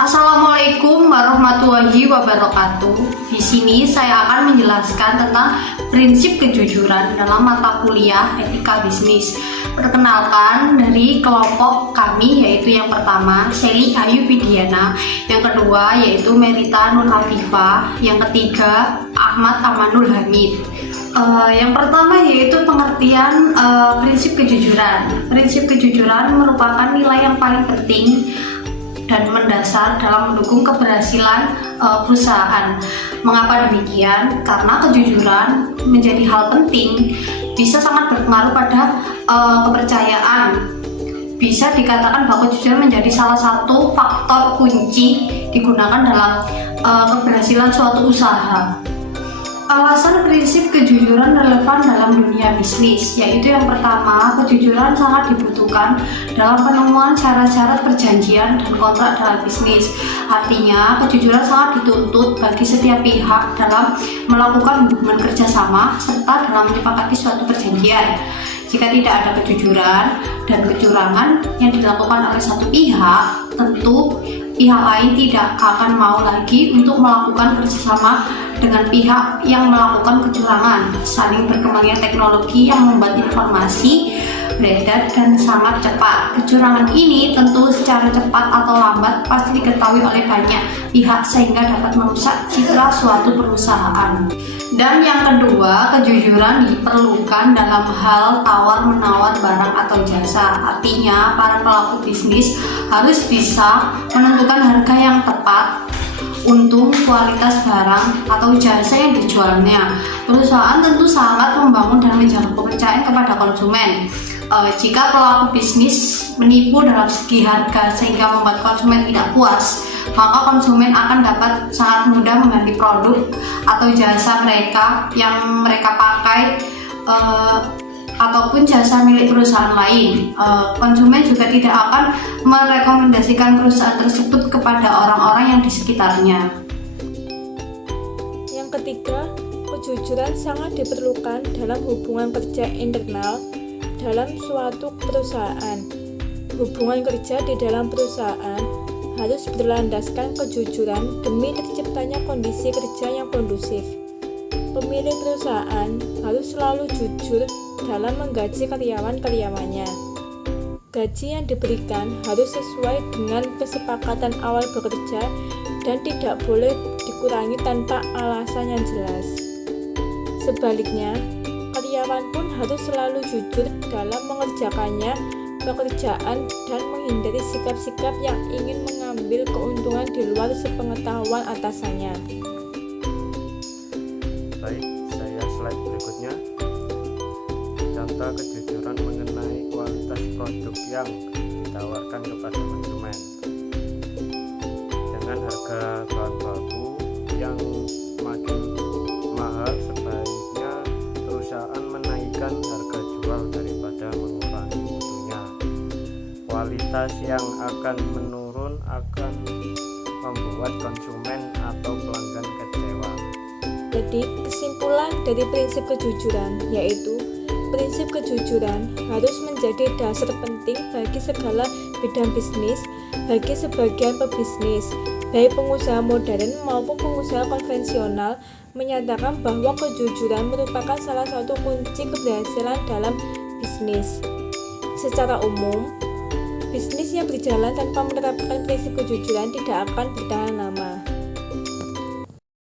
Assalamualaikum warahmatullahi wabarakatuh. Di sini saya akan menjelaskan tentang prinsip kejujuran dalam mata kuliah etika bisnis. Perkenalkan dari kelompok kami, yaitu yang pertama Seli Ayu Widiana, yang kedua yaitu Merita Nur Afifah, yang ketiga Ahmad Amanul Hamid. Yang pertama yaitu pengertian prinsip kejujuran. Prinsip kejujuran merupakan nilai yang paling penting dan mendasar dalam mendukung keberhasilan perusahaan. Mengapa demikian? Karena kejujuran menjadi hal penting, bisa sangat berpengaruh pada kepercayaan. Bisa dikatakan bahwa kejujuran menjadi salah satu faktor kunci digunakan dalam keberhasilan suatu usaha. Alasan prinsip kejujuran relevan dalam dunia bisnis, yaitu yang pertama, kejujuran sangat dibutuhkan dalam penemuan syarat-syarat perjanjian dan kontrak dalam bisnis. Artinya, kejujuran sangat dituntut bagi setiap pihak dalam melakukan hubungan kerjasama serta dalam menyepakati suatu perjanjian. Jika tidak ada kejujuran dan kecurangan yang dilakukan oleh satu pihak, tentu pihak lain tidak akan mau lagi untuk melakukan kerjasama dengan pihak yang melakukan kecurangan. Saling berkembangnya teknologi yang membuat informasi beredar dan sangat cepat. Kecurangan ini tentu secara cepat atau lambat pasti diketahui oleh banyak pihak sehingga dapat merusak citra suatu perusahaan. Dan yang kedua, kejujuran diperlukan dalam hal tawar-menawar barang atau jasa. Artinya, para pelaku bisnis harus bisa menentukan harga yang tepat untuk kualitas barang atau jasa yang dijualnya. Perusahaan tentu sangat membangun dan menjaga kepercayaan kepada konsumen. Jika pelaku bisnis menipu dalam segi harga sehingga membuat konsumen tidak puas, maka konsumen akan dapat sangat mudah mengganti produk atau jasa mereka yang mereka pakai ataupun jasa milik perusahaan lain. Konsumen juga tidak akan merekomendasikan perusahaan tersebut kepada orang-orang yang di sekitarnya. Yang ketiga, kejujuran sangat diperlukan dalam hubungan kerja internal dalam suatu perusahaan. Hubungan kerja di dalam perusahaan harus berlandaskan kejujuran demi terciptanya kondisi kerja yang kondusif. Pemilik perusahaan harus selalu jujur dalam menggaji karyawan-karyawannya. Gaji yang diberikan harus sesuai dengan kesepakatan awal bekerja dan tidak boleh dikurangi tanpa alasan yang jelas. Sebaliknya, karyawan pun harus selalu jujur dalam mengerjakannya pekerjaan dan menghindari sikap-sikap yang ingin mengambil keuntungan di luar sepengetahuan atasannya. Baik, saya slide berikutnya. Contoh kejujuran mengenai kualitas produk yang ditawarkan kepada konsumen. Dengan harga bahan baku yang makin mahal, sebaiknya perusahaan menaikkan harga jual daripada mengurangi mutunya. Kualitas yang akan menurun akan membuat konsumen atau pelanggan kecewa. Jadi, kesimpulan dari prinsip kejujuran yaitu prinsip kejujuran harus menjadi dasar penting bagi segala bidang bisnis, bagi sebagian pebisnis, baik pengusaha modern maupun pengusaha konvensional, menyatakan bahwa kejujuran merupakan salah satu kunci keberhasilan dalam bisnis. Secara umum, bisnis yang berjalan tanpa menerapkan prinsip kejujuran tidak akan bertahan lama.